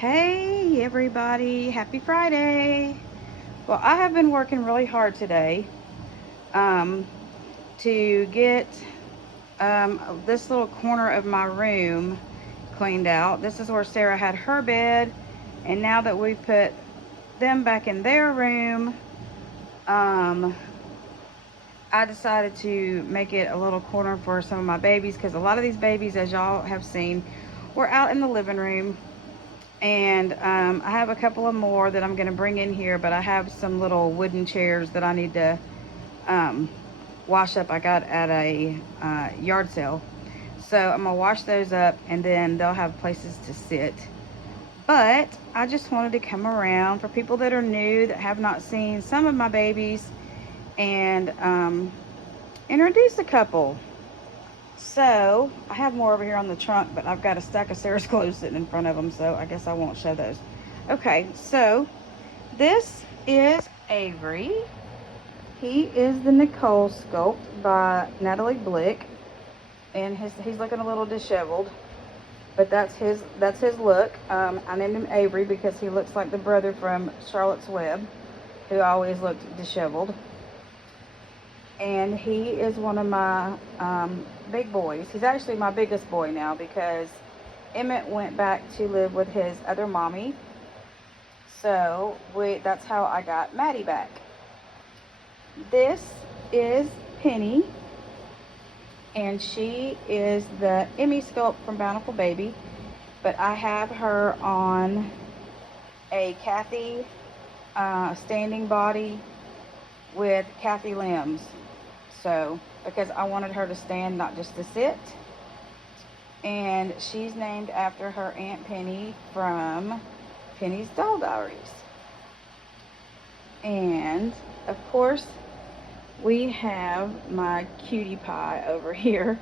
Hey everybody, happy Friday. Well, I have been working really hard today um, to get this little corner of my room cleaned out. This is where Sarah had her bed, and now that we've put them back in their room, um, I decided to make it a little corner for some of my babies because a lot of these babies, as y'all have seen, were out in the living room. And I have a couple of more that I'm going to bring in here, but I have some little wooden chairs that I need to um, wash up. I got at a yard sale. So I'm going to wash those up and then they'll have places to sit. But I just wanted to come around for people that are new that have not seen some of my babies and introduce a couple. So I have more over here on the trunk, but I've got a stack of Sarah's clothes sitting in front of them, so I guess I won't show those. Okay, so this is Avery. He is the Nicole sculpt by Natalie Blick, and he's looking a little disheveled, but that's his look. I named him Avery because he looks like the brother from Charlotte's Web, who always looked disheveled. And he is one of my big boys. He's actually my biggest boy now because Emmett went back to live with his other mommy. So that's how I got Maddie back. This is Penny, and she is the Emmy sculpt from Bountiful Baby, but I have her on a Kathy standing body with Kathy limbs. So, because I wanted her to stand, not just to sit. And she's named after her Aunt Penny from Penny's Doll Diaries. And, of course, we have my cutie pie over here,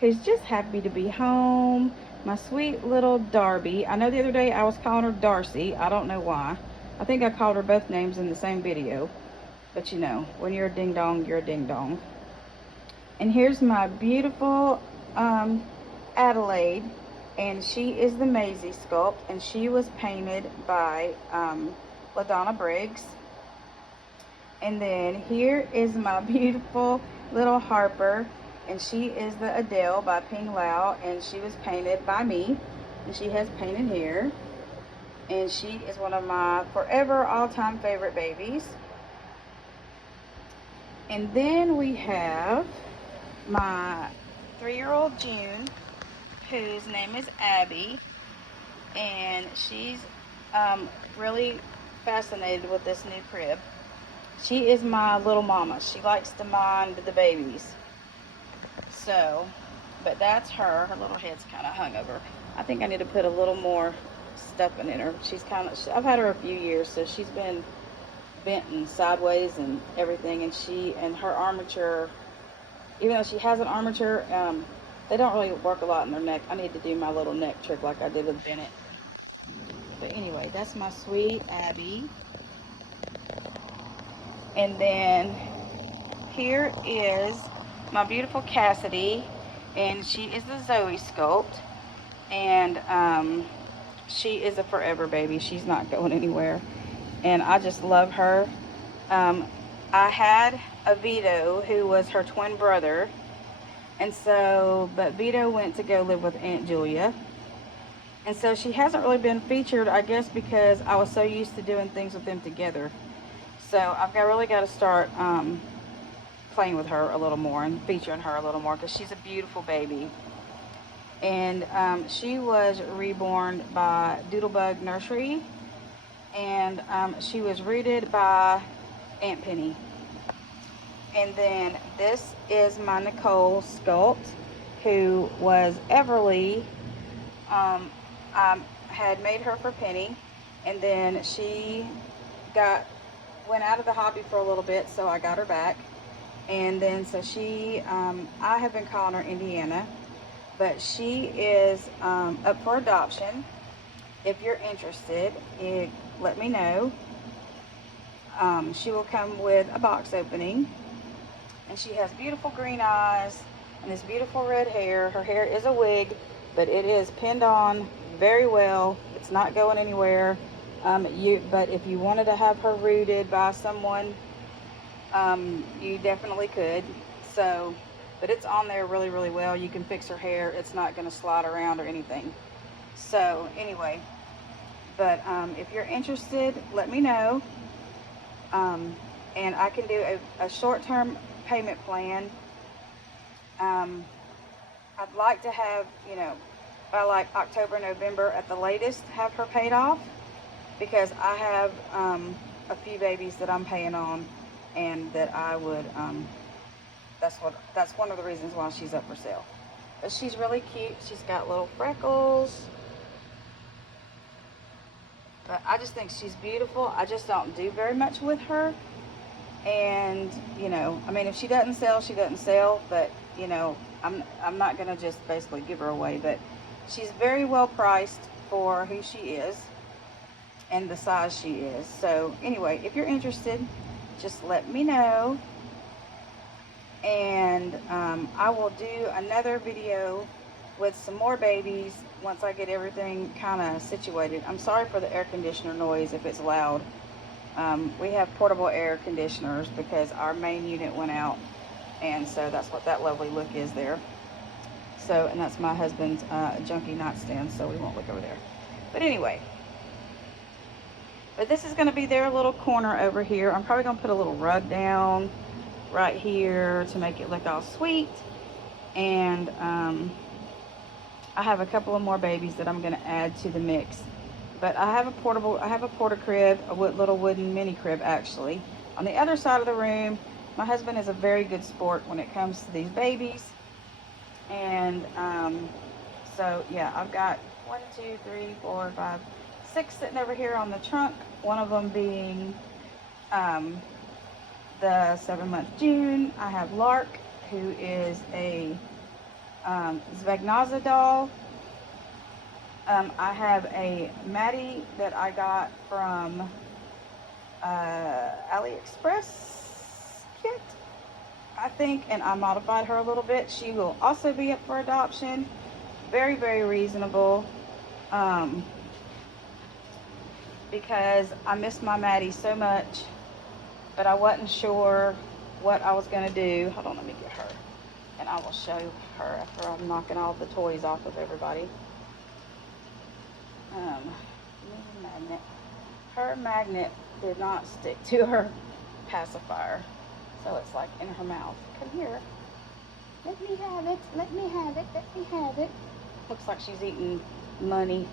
who's just happy to be home. My sweet little Darby. I know the other day I was calling her Darcy. I don't know why. I think I called her both names in the same video. But you know, when you're a ding dong, you're a ding dong. And here's my beautiful Adelaide, and she is the Maisie sculpt, and she was painted by LaDonna Briggs. And then here is my beautiful little Harper, and she is the Adele by Ping Lau, and she was painted by me, and she has painted hair, and she is one of my forever all-time favorite babies. And then we have my 3-year-old June, whose name is Abby, and she's really fascinated with this new crib. She is my little mama. She likes to mind the babies. So, but that's her. Her little head's kind of hung over. I think I need to put a little more stuffing in her. I've had her a few years, so she's been bent and sideways and everything, and her armature, even though she has an armature, they don't really work a lot in their neck. I need to do my little neck trick like I did with Bennett. But anyway, that's my sweet Abby. And then here is my beautiful Cassidy, and she is the Zoe sculpt, and she is a forever baby. She's not going anywhere, and I just love her. I had a Vito who was her twin brother, and so, but Vito went to go live with Aunt Julia, and so she hasn't really been featured, I guess, because I was so used to doing things with them together. So really got to start playing with her a little more and featuring her a little more because she's a beautiful baby. And she was reborn by Doodlebug Nursery, and she was rooted by Aunt Penny. And then this is my Nicole sculpt, who was Everly. I had made her for Penny, and then she went out of the hobby for a little bit, so I got her back. And then so I have been calling her Indiana, but she is up for adoption. If you're interested, let me know. She will come with a box opening, and she has beautiful green eyes and this beautiful red hair. Her hair is a wig, but it is pinned on very well. It's It's not going anywhere. But if you wanted to have her rooted by someone, you definitely could. So, but it's on there really, really well. You can fix her hair. It's not going to slide around or anything. So anyway, but if you're interested, let me know. Um, and I can do a short-term payment plan. Um, I'd like to have, by like October, November at the latest, have her paid off, because I have a few babies that I'm paying on, and that I would, that's one of the reasons why she's up for sale. But she's really cute. She's got little freckles. But I just think she's beautiful. I just don't do very much with her. And, I mean, if she doesn't sell, she doesn't sell. But, I'm not going to just basically give her away. But she's very well priced for who she is and the size she is. So, anyway, if you're interested, just let me know. And I will do another video with some more babies once I get everything kind of situated. I'm sorry for the air conditioner noise if it's loud. We have portable air conditioners because our main unit went out, and so that's what that lovely look is there. So, and that's my husband's junky nightstand, so we won't look over there. But anyway, but this is going to be their little corner over here. I'm probably going to put a little rug down right here to make it look all sweet. And I have a couple of more babies that I'm going to add to the mix. But I have a porta crib, a little wooden mini crib actually. On the other side of the room, my husband is a very good sport when it comes to these babies. And so yeah, I've got 1, 2, 3, 4, 5, 6 sitting over here on the trunk. One of them being the 7-month June. I have Lark, who is a Zvagnaza doll. I have a Maddie that I got from AliExpress kit, I think, and I modified her a little bit. She will also be up for adoption. Very, very reasonable, because I miss my Maddie so much, but I wasn't sure what I was going to do. Hold on, let me get her, and I will show her after I'm knocking all the toys off of everybody. Magnet. Her magnet did not stick to her pacifier, so it's like in her mouth. Come here. Let me have it. Let me have it. Let me have it. Looks like she's eating money.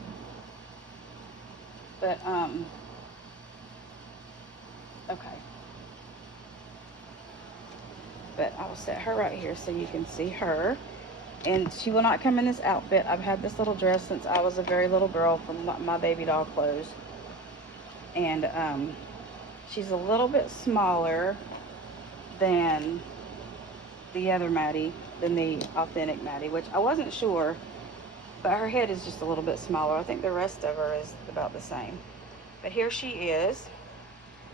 But okay. But I will set her right here so you can see her. And she will not come in this outfit. I've had this little dress since I was a very little girl from my baby doll clothes. And she's a little bit smaller than the other Maddie, than the authentic Maddie, which I wasn't sure, but her head is just a little bit smaller. I think the rest of her is about the same. But here she is,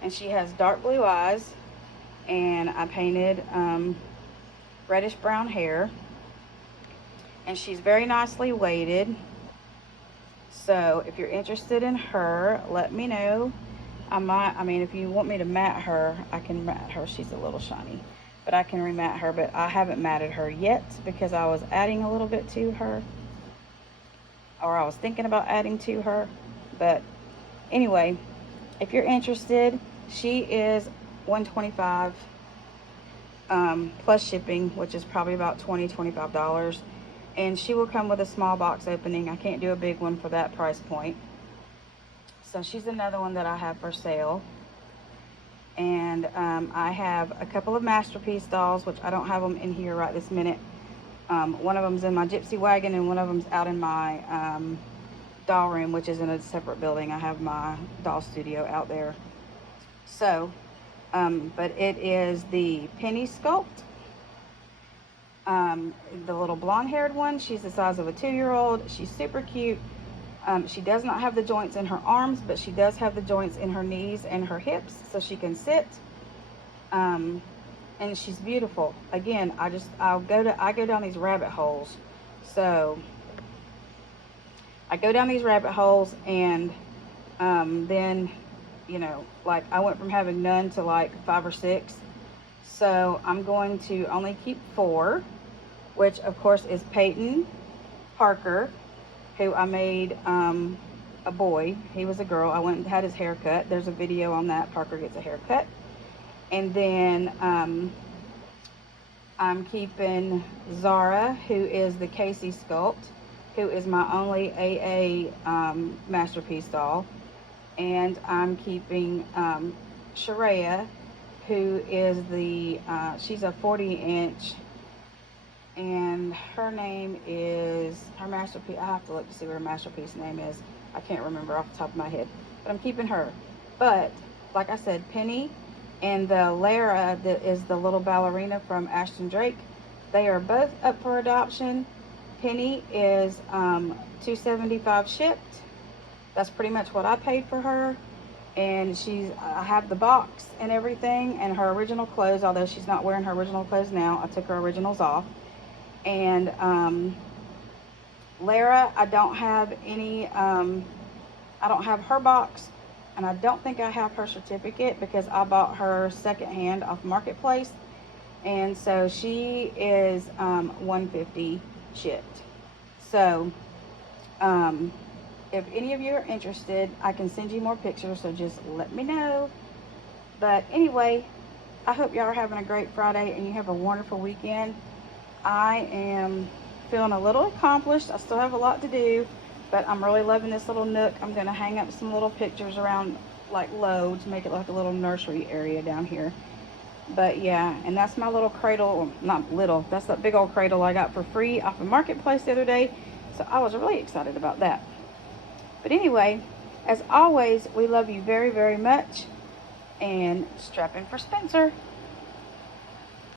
and she has dark blue eyes, and I painted reddish brown hair. And she's very nicely weighted. So if you're interested in her, let me know. I mean, if you want me to matte her, I can matte her. She's a little shiny, but I can rematte her. But I haven't matted her yet because I was adding a little bit to her, or I was thinking about adding to her. But anyway, if you're interested, she is $125 plus shipping, which is probably about $20-25. And she will come with a small box opening. I can't do a big one for that price point. So she's another one that I have for sale. And I have a couple of Masterpiece dolls, which I don't have them in here right this minute. One of them's in my Gypsy wagon, and one of them's out in my doll room, which is in a separate building. I have my doll studio out there. So, but it is the Penny Sculpt. The little blonde-haired one. She's the size of a 2-year-old. She's super cute. She does not have the joints in her arms, but she does have the joints in her knees and her hips, so she can sit. And she's beautiful. Again, I go down these rabbit holes. So I go down these rabbit holes, and then, you know, like I went from having none to like 5 or 6. So I'm going to only keep 4, which of course is Peyton Parker, who I made a boy. He was a girl. I went and had his hair cut. There's a video on that. Parker gets a haircut. And then I'm keeping Zara, who is the Casey Sculpt, who is my only AA masterpiece doll. And I'm keeping Sharia, who is the, she's a 40-inch, and her name is, her masterpiece, I have to look to see what her masterpiece name is. I can't remember off the top of my head, but I'm keeping her. But, like I said, Penny and the Lara, that is the little ballerina from Ashton Drake, they are both up for adoption. Penny is $275 shipped. That's pretty much what I paid for her. And I have the box and everything, and her original clothes, although she's not wearing her original clothes now. I took her originals off. And Lara, I don't have any, I don't have her box, and I don't think I have her certificate because I bought her secondhand off Marketplace. And so she is $150 shipped. So if any of you are interested, I can send you more pictures, so just let me know. But anyway, I hope y'all are having a great Friday and you have a wonderful weekend. I am feeling a little accomplished. I still have a lot to do, but I'm really loving this little nook. I'm going to hang up some little pictures around like low to make it like a little nursery area down here. But yeah, and that's my little cradle. Well, not little, that's that big old cradle I got for free off of Marketplace the other day. So I was really excited about that. But anyway, as always, we love you very, very much. And strap in for Spencer.